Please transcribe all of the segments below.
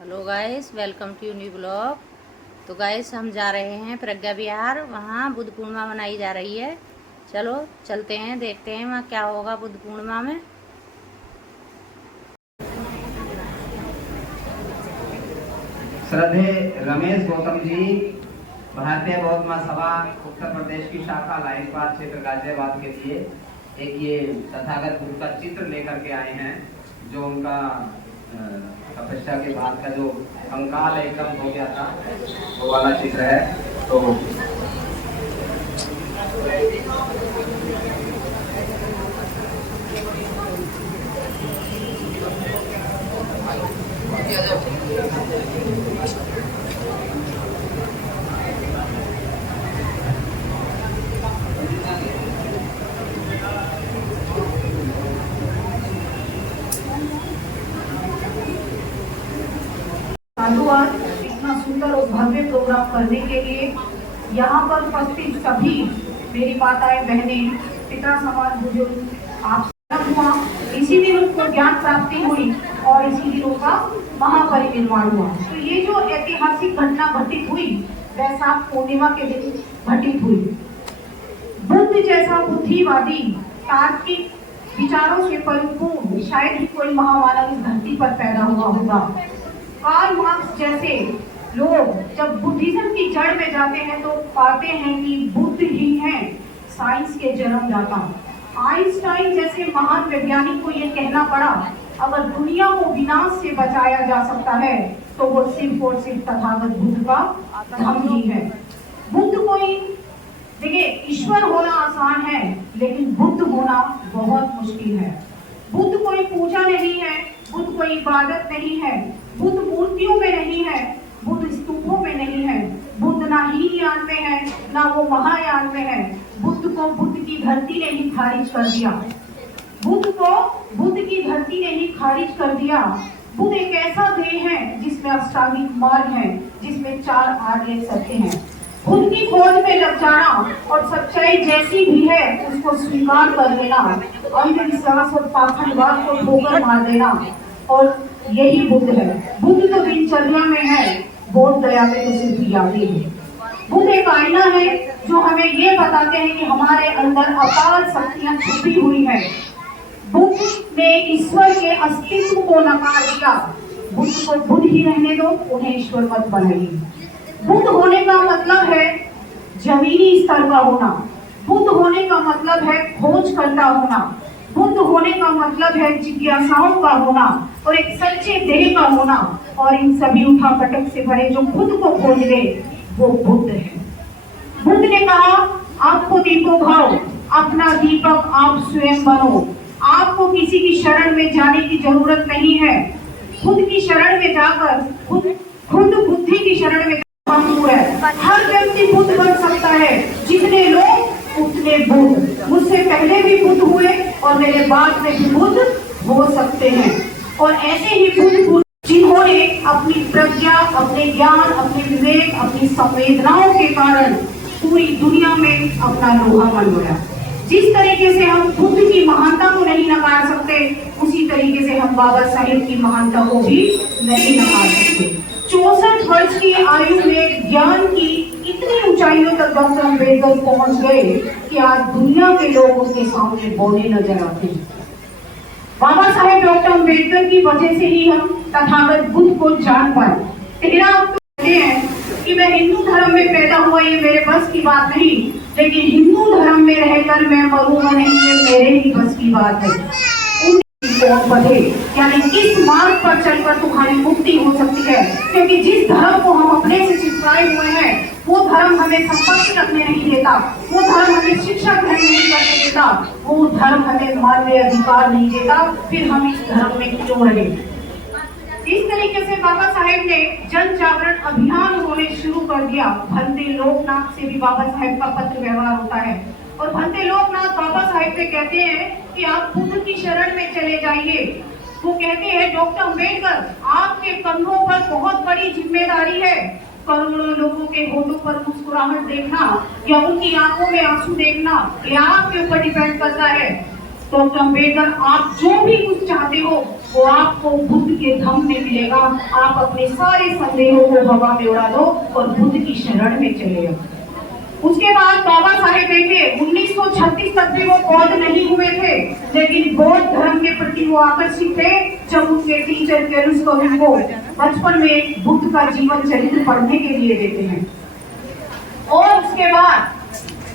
Hello guys, welcome to new blog. तो guys, हम जा रहे हैं प्रज्ञा विहार। वहाँ बुद्ध पूर्णिमा मनाई जा रही है। चलो चलते हैं, देखते हैं वहाँ क्या होगा बुद्ध पूर्णिमा में। श्रद्धेय रमेश गौतम जी, भारतीय बौद्ध महासभा उत्तर प्रदेश की शाखा लाइनबाद क्षेत्र गाजियाबाद के लिए एक ये तथागत गुरु का चित्र लेकर के आए हैं, जो उनका तपस्या के बाद का जो कंकाल एकदम हो गया था, वो वाला चित्र है। तो धन्यवाद इतना सुंदर और भव्य प्रोग्राम करने के लिए। यहाँ पर उपस्थित सभी मेरी माताएं बहनें, पिता समान बुजुर्ग, आप सब हुआ, इसी दिन उनको ज्ञान प्राप्ति हुई और इसी दिन उनका महापरिनिर्वाण हुआ। तो ये जो ऐतिहासिक घटना घटित हुई, वैशाख पूर्णिमा के दिन घटित हुई। बुद्ध जैसा बुद्धिवादी, तार्किक विचारों से परिपूर्ण शायद ही कोई महामानव इस धरती पर पैदा हुआ होगा। कार्ल मार्क्स जैसे लोग जब बुद्धिज्म की जड़ में जाते हैं तो पाते हैं कि बुद्ध ही हैं साइंस के जन्मदाता। आइंस्टाइन जैसे महान वैज्ञानिक को ये कहना पड़ा, अगर दुनिया को विनाश से बचाया जा सकता है तो वो सिर्फ और सिर्फ तथागत बुद्ध का धर्म ही है। बुद्ध कोई, देखिए, ईश्वर होना आसान है लेकिन बुद्ध होना बहुत मुश्किल है। बुद्ध कोई पूजा नहीं है, बुद्ध कोई इबादत नहीं है, बुद्ध मूर्तियों में नहीं है, बुद्ध स्तूपों में नहीं है, बुद्ध ना हीनयान में है ना वो महायान में है। बुद्ध को बुद्ध की धरती ने ही खारिज कर दिया। बुद्ध को बुद्ध की धरती ने ही खारिज कर दिया। बुद्ध एक ऐसा देह है जिसमें अष्टांगिक मार्ग है, जिसमें 4 आर्य सत्य हैं। खुद की खोज में लग जाना और सच्चाई जैसी भी है उसको स्वीकार कर लेना, अंधविश्वास और पाखंडवाद को ठोकर मार देना, और यही बुद्ध है। बुद्ध तो दिनचर्या में है, बोध दया में तो सिर्फ यादें है। बुद्ध एक आईना है जो हमें ये बताते हैं कि हमारे अंदर अपार शक्तियां छुपी हुई है। बुद्ध ने ईश्वर के अस्तित्व को नकार दिया। बुद्ध को बुद्ध ही रहने दो, उन्हें ईश्वर मत बनाइए। बुद्ध होने का मतलब है जमीनी स्तर का होना। बुद्ध होने का मतलब है खोज करता होना। बुद्ध होने का मतलब है जिज्ञासाओं का होना और एक सच्चे देह का होना। और इन सभी उठापटक से भरे जो खुद को खोज ले, वो बुद्ध है। बुद्ध ने कहा, आपको दीपो भाव, अपना दीपक आप स्वयं बनो। आपको किसी की शरण में जाने की जरूरत नहीं है। खुद की शरण में जाकर खुद बुद्धि की शरण में है। हर व्यक्ति बुद्ध बन सकता है। जितने लोग उतने बुद्ध। मुझसे पहले भी बुद्ध हुए और मेरे बाद में भी बुद्ध हो सकते हैं। और ऐसे ही बुद्ध जिन्होंने अपनी प्रज्ञा, अपने ज्ञान, अपने विवेक, अपनी संवेदनाओं के कारण पूरी दुनिया में अपना लोहा मनवाया। जिस तरीके से हम बुद्ध की महानता को नहीं नकार सकते, उसी तरीके से हम बाबा साहेब की महानता को भी नहीं नकार सकते। 64 वर्ष की आयु में ज्ञान की इतनी ऊंचाइयों तक डॉक्टर अम्बेडकर पहुंच गए कि आज दुनिया के लोग उनके सामने बौने नजर आते हैं। बाबा साहेब डॉक्टर अम्बेडकर की वजह से ही हम तथागत बुद्ध को जान पाए। 13 अक्टूबर कहते हैं कि मैं हिंदू धर्म में पैदा हुआ, ये मेरे बस की बात नहीं, लेकिन हिंदू धर्म में रहकर मैं मरूंगा नहीं, ये मेरे ही बस की बात है। बढ़े, यानी किस मार्ग पर चलकर तुम्हारी मुक्ति हो सकती है। क्योंकि जिस धर्म को हम अपने से चिपकाए हुए हैं, वो धर्म हमें संपत्ति रखने नहीं देता, वो धर्म हमें शिक्षा ग्रहण नहीं करने देता, वो धर्म हमें मानवीय अधिकार नहीं देता। फिर हम इस धर्म में क्यों रहे। इस तरीके से बाबा साहेब ने जन जागरण अभियान उन्होंने शुरू कर दिया। भंते लोकनाथ से भी बाबा साहेब का पत्र व्यवहार होता है और भंते लोकनाथ बाबा साहेब से कहते हैं कि आप बुद्ध की शरण में चले जाइए। वो कहते हैं, डॉक्टर अम्बेडकर, आपके कंधों पर बहुत बड़ी जिम्मेदारी है। करोड़ों लोगों के होठों पर मुस्कुराहट देखना या उनकी आंखों में आंसू देखना, ये आपके ऊपर डिपेंड करता है। डॉक्टर अम्बेडकर, आप जो भी कुछ चाहते हो वो आपको बुद्ध के धम्म में मिलेगा। आप अपने सारे संदेहों को हवा में उड़ा दो और बुद्ध की शरण में चले जाओ। उसके बाद बाबा साहेब देखे 1936 तक भी वो बौद्ध नहीं हुए थे, लेकिन बौद्ध धर्म के प्रति वो आकर्षित थे जब उनके टीचर केलुस को उनको बचपन में बुद्ध का जीवन चरित्र पढ़ने के लिए देते हैं। और उसके बाद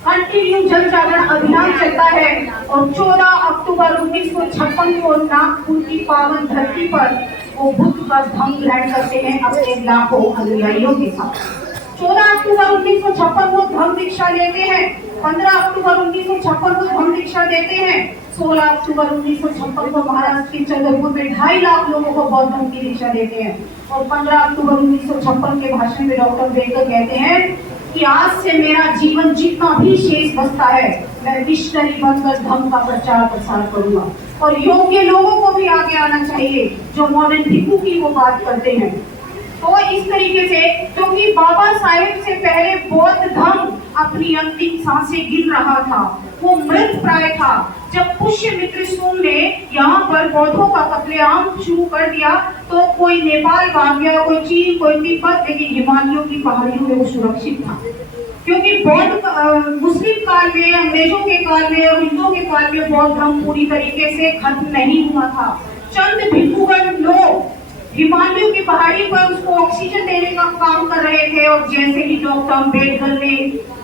कंटिन्यू जन जागरण अभियान चलता है और 14 अक्टूबर 1956 को नागपुर की पावन धरती पर वो बुद्ध का धम्म ग्रहण करते हैं अपने लाखों अनुयायियों के साथ। 14 अक्टूबर 1956 को धम्म दीक्षा लेते हैं, 15 अक्टूबर 1956 को धम्म दीक्षा देते हैं, 16 अक्टूबर 1956 को महाराष्ट्र के चंद्रपुर में 2.5 लाख लोगों को बौद्ध धर्म की दीक्षा देते हैं। और 15 अक्टूबर 1956 के भाषण में डॉक्टर अम्बेडकर कहते हैं कि आज से मेरा जीवन जितना भी शेष बचता है मैं मिशनरी बनकर धर्म का प्रचार प्रसार करूंगा। और योग्य लोगों को भी आगे आना चाहिए जो मॉडर्न भिक्षु की वो बात करते हैं। तो इस तरीके से, क्योंकि बाबा साहेब से पहले बौद्ध धर्म अपनी अंतिम सांसें गिन रहा था, वो मृत प्राय था। जब पुष्यमित्र सून ने यहाँ पर बौद्धों का कत्लेआम शुरू कर दिया तो कोई नेपाल भाग गया, कोई चीन, कोई तिब्बत, लेकिन हिमालयों की पहाड़ियों में वो सुरक्षित था। क्योंकि बौद्ध मुस्लिम काल में, अंग्रेजों के काल में और हिंदुओं के काल में बौद्ध धर्म पूरी तरीके से खत्म नहीं हुआ था। चंद भिक्षुगण लोग हिमालयों की पहाड़ी पर उसको ऑक्सीजन देने का काम कर रहे थे। और जैसे ही डॉक्टर अम्बेडकर ने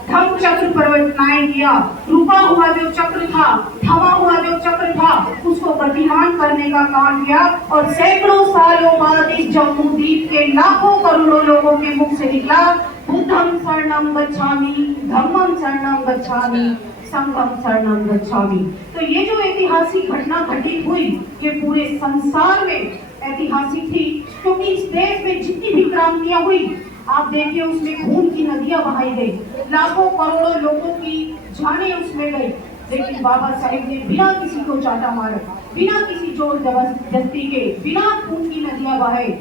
धम्म चक्र परिवर्तनाएं किया, रुका हुआ जो चक्र था, थमा हुआ जो चक्र था, उसको गतिमान करने का काम किया। और सैकड़ों सालों बाद इस जम्मू द्वीप के लाखों करोड़ों लोगों के मुख से निकला, बुद्धं शरणं गच्छामि, धम्मं शरणं गच्छामि, संघं शरणं गच्छामि। तो ये जो ऐतिहासिक घटना घटित हुई, ये पूरे संसार में ऐतिहासिक थी, क्योंकि इस देश में जितनी भी क्रांतियां हुई, आप देखिए उसमें खून की नदियां बहाई गई, लाखों करोड़ों लोगों की जानें उसमें गई, लेकिन बाबा साहेब ने बिना किसी को चाटा मारे, बिना किसी जोर जबरदस्ती के, बिना खून की नदियां बहाए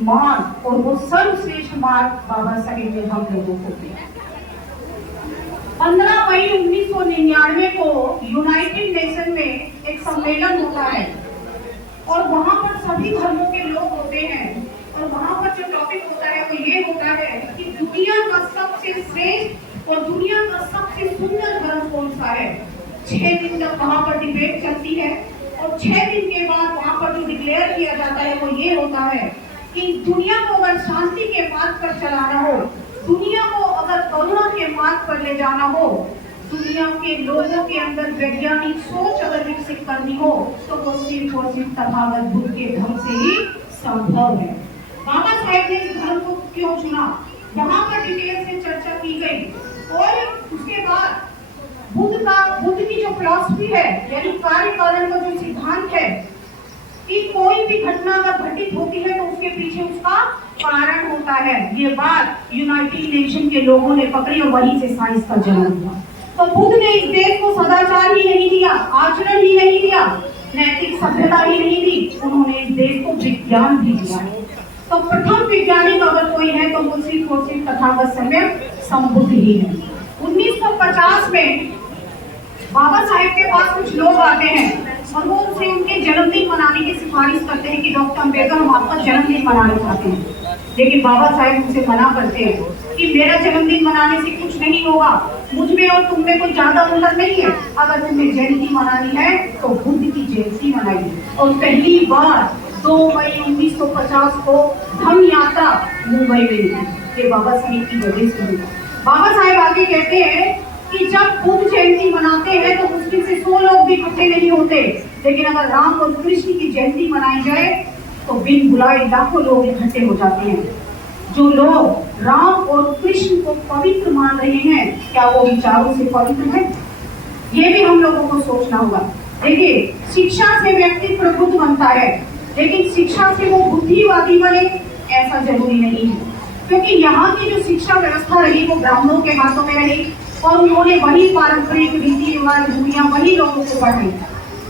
मान, और वो सर्वश्रेष्ठ मान बाबा साहेब ने हम लोगों को दिया। 15 मई 1999 को यूनाइटेड नेशन में एक सम्मेलन होता है और वहाँ पर सभी धर्मों के लोग होते हैं। और वहाँ पर जो टॉपिक होता है वो ये होता है कि दुनिया का सबसे श्रेष्ठ और दुनिया का सबसे सुंदर धर्म कौन सा है। 6 दिन तक वहाँ पर डिबेट चलती है और 6 दिन के बाद वहाँ पर जो डिक्लेयर किया जाता है वो ये होता है कि दुनिया को अगर शांति के मार्ग पर चलाना हो, दुनिया को अगर करुणा के मार्ग पर ले जाना हो, दुनिया के लोगों के अंदर वैज्ञानिक सोच अगर विकसित करनी हो, तो वो सिर्फ और सिर्फ तथागत बुद्ध के धर्म से ही संभव है। बाबा साहेब ने इस धर्म को क्यों चुना, वहां पर डिटेल से चर्चा की गई। और उसके बाद बुद्ध की जो फिलॉसफी है, यानी कार्य कारण का जो सिद्धांत है कि कोई भी घटना अगर घटित होती है तो उसके पीछे उसका कारण होता है, ये बात यूनाइटेड नेशन के लोगों ने पकड़ी और वहीं से साइंस का जन्म हुआ। तो बुद्ध ने इस देश को सदाचार ही नहीं दिया, आचरण ही नहीं दिया, नैतिक सभ्यता ही नहीं दी, उन्होंने इस देश को विज्ञान भी दिया। तो प्रथम वैज्ञानिक अगर कोई है तो वो सिर्फ और सिर्फ तथागत समय संबुद्ध ही है। 1950 में बाबा साहेब के पास कुछ लोग आते हैं और वो उनसे उनके जन्मदिन मनाने की सिफारिश करते हैं कि डॉक्टर अम्बेडकर हम आपका जन्मदिन मनाना चाहते हैं। लेकिन बाबा साहेब उनसे मना करते हैं कि मेरा जन्मदिन मनाने से कुछ नहीं होगा, मुझ में और तुम में कोई ज्यादा अंतर नहीं है, अगर तुम्हें जयंती मनानी है तो बुद्ध की जयंती मनाइए। और पहली बार 2 मई 1950 को धम्म यात्रा मुंबई में हुई, ये बाबा साहेब की वजह से हुई। बाबा साहेब आगे कहते हैं कि जब बुद्ध जयंती मनाते हैं तो मुश्किल से 100 लोग भी इकट्ठे नहीं होते, लेकिन अगर राम और कृष्ण की जयंती मनाई जाए तो बिन बुलाए लाखों लोग इकट्ठे हो जाते हैं। जो लोग राम और कृष्ण को पवित्र मान रहे हैं, क्या वो विचारों से पवित्र है? ये भी हम लोगों को सोचना होगा। देखिए, शिक्षा से व्यक्ति प्रबुद्ध बनता है, लेकिन शिक्षा से वो बुद्धिवादी बने ऐसा जरूरी नहीं है, क्योंकि यहाँ की जो शिक्षा व्यवस्था रही वो ब्राह्मणों के हाथों में रही और उन्होंने वही पारंपरिक रीति रिवाज दुनिया वही लोगों को पढ़ाई।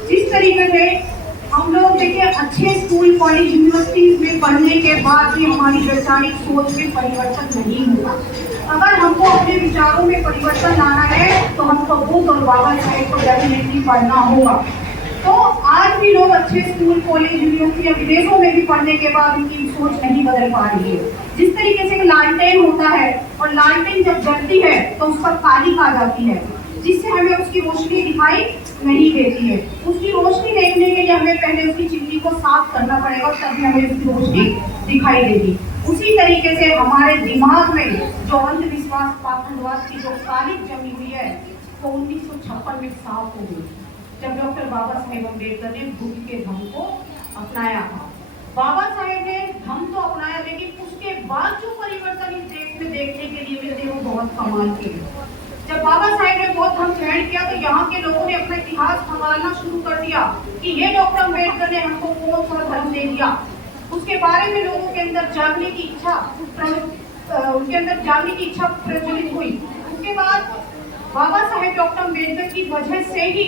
जिस तरीके से हम लोग देखिए अच्छे स्कूल, कॉलेज, यूनिवर्सिटीज में पढ़ने के बाद भी हमारी वैचारिक सोच में परिवर्तन नहीं हुआ। अगर हमको अपने विचारों में परिवर्तन लाना है तो हमको बुद्ध और बाबा साहेब को डेफिनेटली पढ़ना होगा। तो आज भी लोग अच्छे स्कूल, कॉलेज, यूनिवर्सिटी या विदेशों में भी पढ़ने के बाद उनकी सोच नहीं बदल पा रही है। जिस तरीके से लालटेन होता है और लालटेन जब जलती है तो उस पर काली आ जाती है, जिससे हमें उसकी रोशनी दिखाई नहीं देती है। उसकी रोशनी देखने के लिए हमें पहले उसकी चिमनी को साफ करना पड़ेगा, तभी हमें उसकी रोशनी दिखाई देगी। उसी तरीके से हमारे दिमाग में जो अंधविश्वास, पाखंडवाद की जो कालिक जमी हुई है वो 1956 में साफ हो गई, जब डॉक्टर बाबा साहेब अम्बेडकर ने बुद्ध के धम्म को अपनाया था। बाबा साहेब ने धम्म तो अपनाया, लेकिन उसके बाद जो परिवर्तन इस देश में देखने के लिए मिलते वो बहुत कमाल के। जब बाबा साहेब ने बौद्ध धर्म ग्रहण किया तो यहाँ के लोगों ने अपना इतिहास संभालना शुरू कर दिया कि ये डॉक्टर अम्बेडकर ने हमको कौन सा धर्म दे दिया। उसके बारे में लोगों के अंदर जानने की इच्छा प्रज्वलित हुई। उसके बाद बाबा साहेब डॉक्टर अम्बेडकर की वजह से ही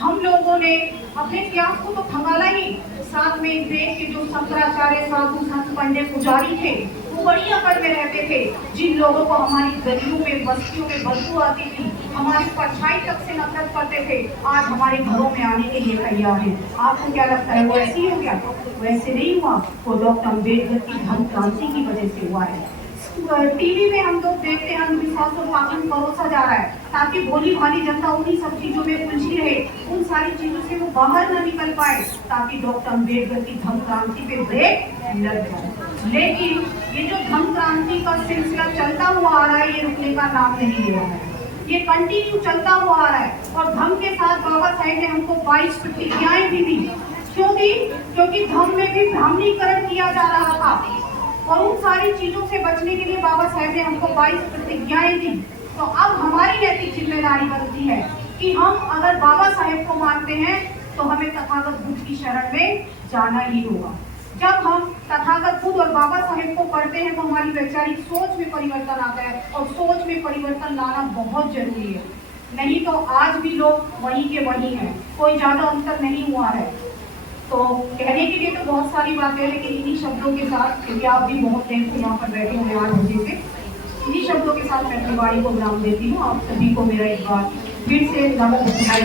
हम लोगों ने अपने इतिहास को तो खंगाला ही, साथ में इस देश के जो शंकराचार्य, साधु, संत, पंडित, पुजारी थे वो बड़ी अकड़ में रहते थे। जिन लोगों को हमारी गलियों में, बस्तियों में बदबू आती थी, हमारी परछाई तक से नफरत करते थे, आज हमारे घरों में आने के लिए तैयार है। आपको क्या लगता है वो ऐसे ही हो गया? वैसे नहीं हुआ, वो डॉक्टर अम्बेडकर की धर्म क्रांति की वजह से हुआ है। टीवी में हम लोग देखते हैं अंधविश्वास और पाखंड परोसा जा रहा है ताकि भोली भाली जनता उन्हीं सब चीजों में उलझी रहे, उन सारी चीजों से वो बाहर न निकल पाए, ताकि डॉक्टर अम्बेडकर की धम्म क्रांति पे ब्रेक लग जाए। लेकिन ये जो धम्म क्रांति का सिलसिला चलता हुआ आ रहा है, ये रुकने का नाम नहीं ले रहा है, ये कंटिन्यू चलता हुआ आ रहा है। और धम्म के साथ बाबा साहेब ने हमको 22 प्रतिज्ञाएं भी दी। क्यों दी? क्योंकि धम्म में भी ब्राह्मणीकरण किया जा रहा था और उन सारी चीजों से बचने के लिए बाबा साहेब ने हमको 22 प्रतिज्ञाएं दी। तो अब हमारी नैतिक जिम्मेदारी बनती है कि हम अगर बाबा साहेब को मानते हैं तो हमें तथागत बुद्ध की शरण में जाना ही होगा। जब हम तथागत बुद्ध और बाबा साहेब को पढ़ते हैं तो हमारी वैचारिक सोच में परिवर्तन आता है, और सोच में परिवर्तन लाना बहुत जरूरी है। नहीं तो आज भी लोग वहीं के वहीं हैं, कोई ज्यादा अंतर नहीं हुआ है। तो कहने के लिए तो बहुत सारी बातें हैं, लेकिन इन्हीं शब्दों के साथ, क्योंकि आप भी बहुत देर से यहाँ पर बैठे हुए 8 बजे से, इन्हीं शब्दों के साथ मैं अपनी वाणी को विराम देती हूँ। आप सभी को मेरा एक बार फिर से नमन दिखाई।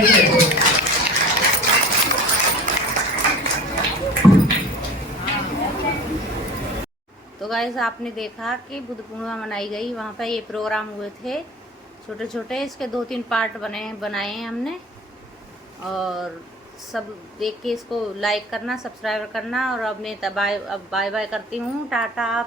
तो गाइस आपने देखा कि बुद्ध पूर्णिमा मनाई गई, वहाँ पे ये प्रोग्राम हुए थे छोटे छोटे, इसके 2-3 पार्ट बनाए हैं हमने। और सब देख के इसको लाइक करना, सब्सक्राइब करना। और अब मैं बाय बाय करती हूँ, टाटा।